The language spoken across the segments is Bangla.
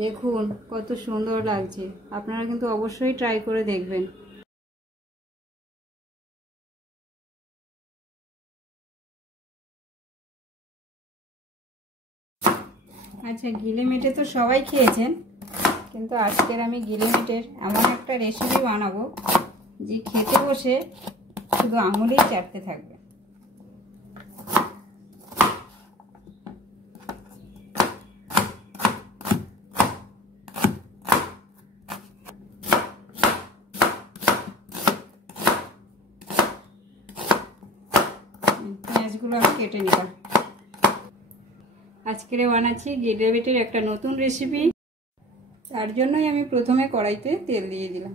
দেখুন কত সুন্দর লাগছে। আপনারা কিন্তু অবশ্যই ট্রাই করে দেখবেন। আচ্ছা, গিলেমেটে তো সবাই খেয়েছেন, কিন্তু আজকের আমি গিলেমেটের এমন একটা রেসিপি বানাবো যে খেতে বসে শুধু আঙুলেই চাটতে থাকবে। পেঁয়াজগুলো আমি কেটে নিলাম। আজকে বানাচ্ছি গিলেমেটের একটা নতুন রেসিপি। তার জন্যই আমি প্রথমে কড়াইতে তেল দিয়ে দিলাম।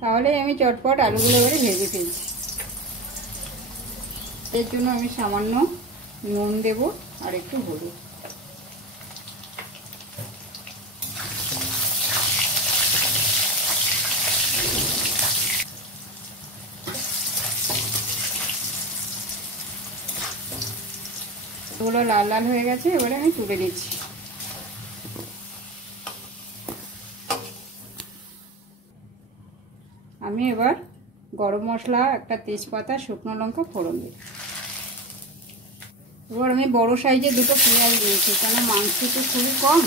তাহলে আমি চটপট আলুগুলো এবারে ভেজে ফেলছি। এর জন্য আমি সামান্য নুন দেব আর একটু হলুদ। ওগুলো লাল লাল হয়ে গেছে, এবারে আমি তুলে নিচ্ছি। আমি এবার গরম মশলা, একটা তেজপাতা, শুকনো লঙ্কা ফোড়ন দিই। এবার আমি বড় সাইজে দুটো পেঁয়াজ দিয়েছি, কারণ মাংস তো খুবই কম,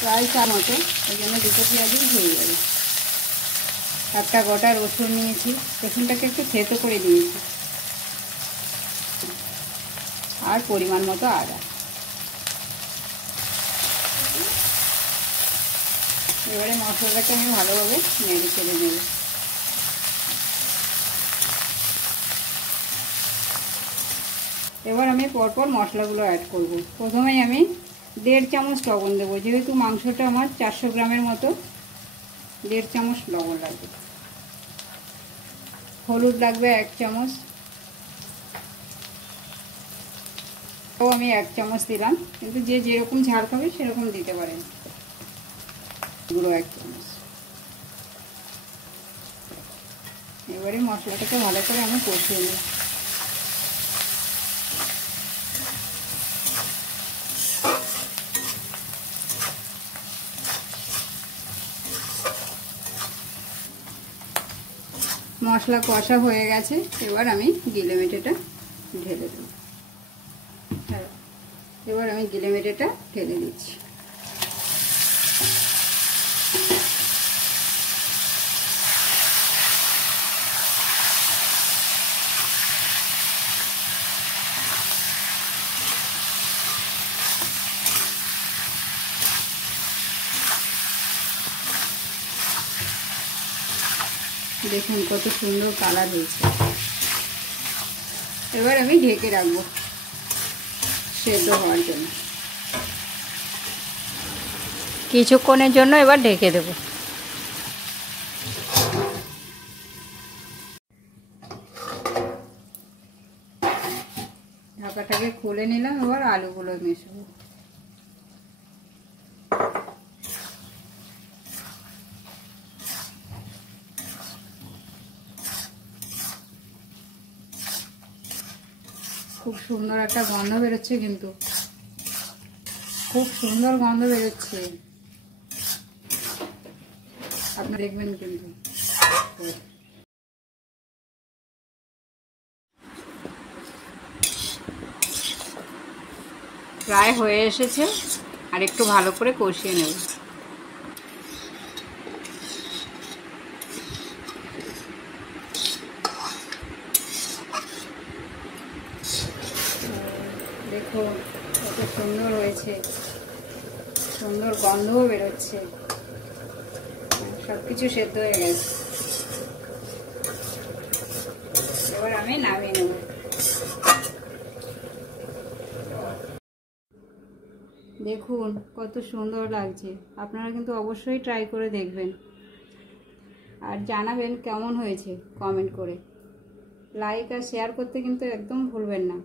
প্রায় 4 মতো, ওই জন্য দুটো পেঁয়াজই হয়ে যাবে। একটা গোটা রসুন নিয়েছি, রসুনটাকে একটু থেতো করে দিয়েছি, আর পরিমাণ মতো আদা। এবারে মশলাটাকে আমি ভালোভাবে নেড়ে চেড়ে নেব। এবার আমি পরপর মশলাগুলো অ্যাড করব। প্রথমেই আমি 1.5 চামচ লবণ দেবো, যেহেতু মাংসটা আমার 400 গ্রামের মতো, 1.5 চামচ লবণ লাগবে। হলুদ লাগবে 1 চামচ, ও আমি 1 চামচ দিলাম, কিন্তু যে যেরকম ঝাল খাবে সেরকম দিতে পারেন। গুঁড়ো 1 চামচ। এবারে মশলাটাকে ভালো করে আমি কষিয়ে নেব। মশলা কষা হয়ে গেছে, এবার আমি গিলেমেটেটা ঢেলে দেব। এবার আমি গিলেমেটেটা ঢেলে দিচ্ছি। দেখুন কত সুন্দর কালার হয়েছে। এবার আমি ঢেকে রাখবো সেদ্ধ হওয়ার জন্য। কিছুক্ষণের জন্য এবার ঢেকে দেব। ঢাকাটাকে খুলে নিলাম, এবার আলুগুলো মেশাবো। খুব সুন্দর একটা গন্ধ বেরোচ্ছে, কিন্তু খুব সুন্দর গন্ধ বেরোচ্ছে, আপনি দেখবেন কিন্তু। প্রায় হয়ে এসেছে, আর একটু ভালো করে কষিয়ে নেব। দেখো কত সুন্দর হয়েছে, সুন্দর গন্ধও বেরোচ্ছে, সব কিছু সেদ্ধ হয়ে গেছে। এবার আমি নামিয়ে নেব। দেখুন কত সুন্দর লাগছে। আপনারা কিন্তু অবশ্যই ট্রাই করে দেখবেন, আর জানাবেন কেমন হয়েছে কমেন্ট করে। লাইক আর শেয়ার করতে কিন্তু একদম ভুলবেন না।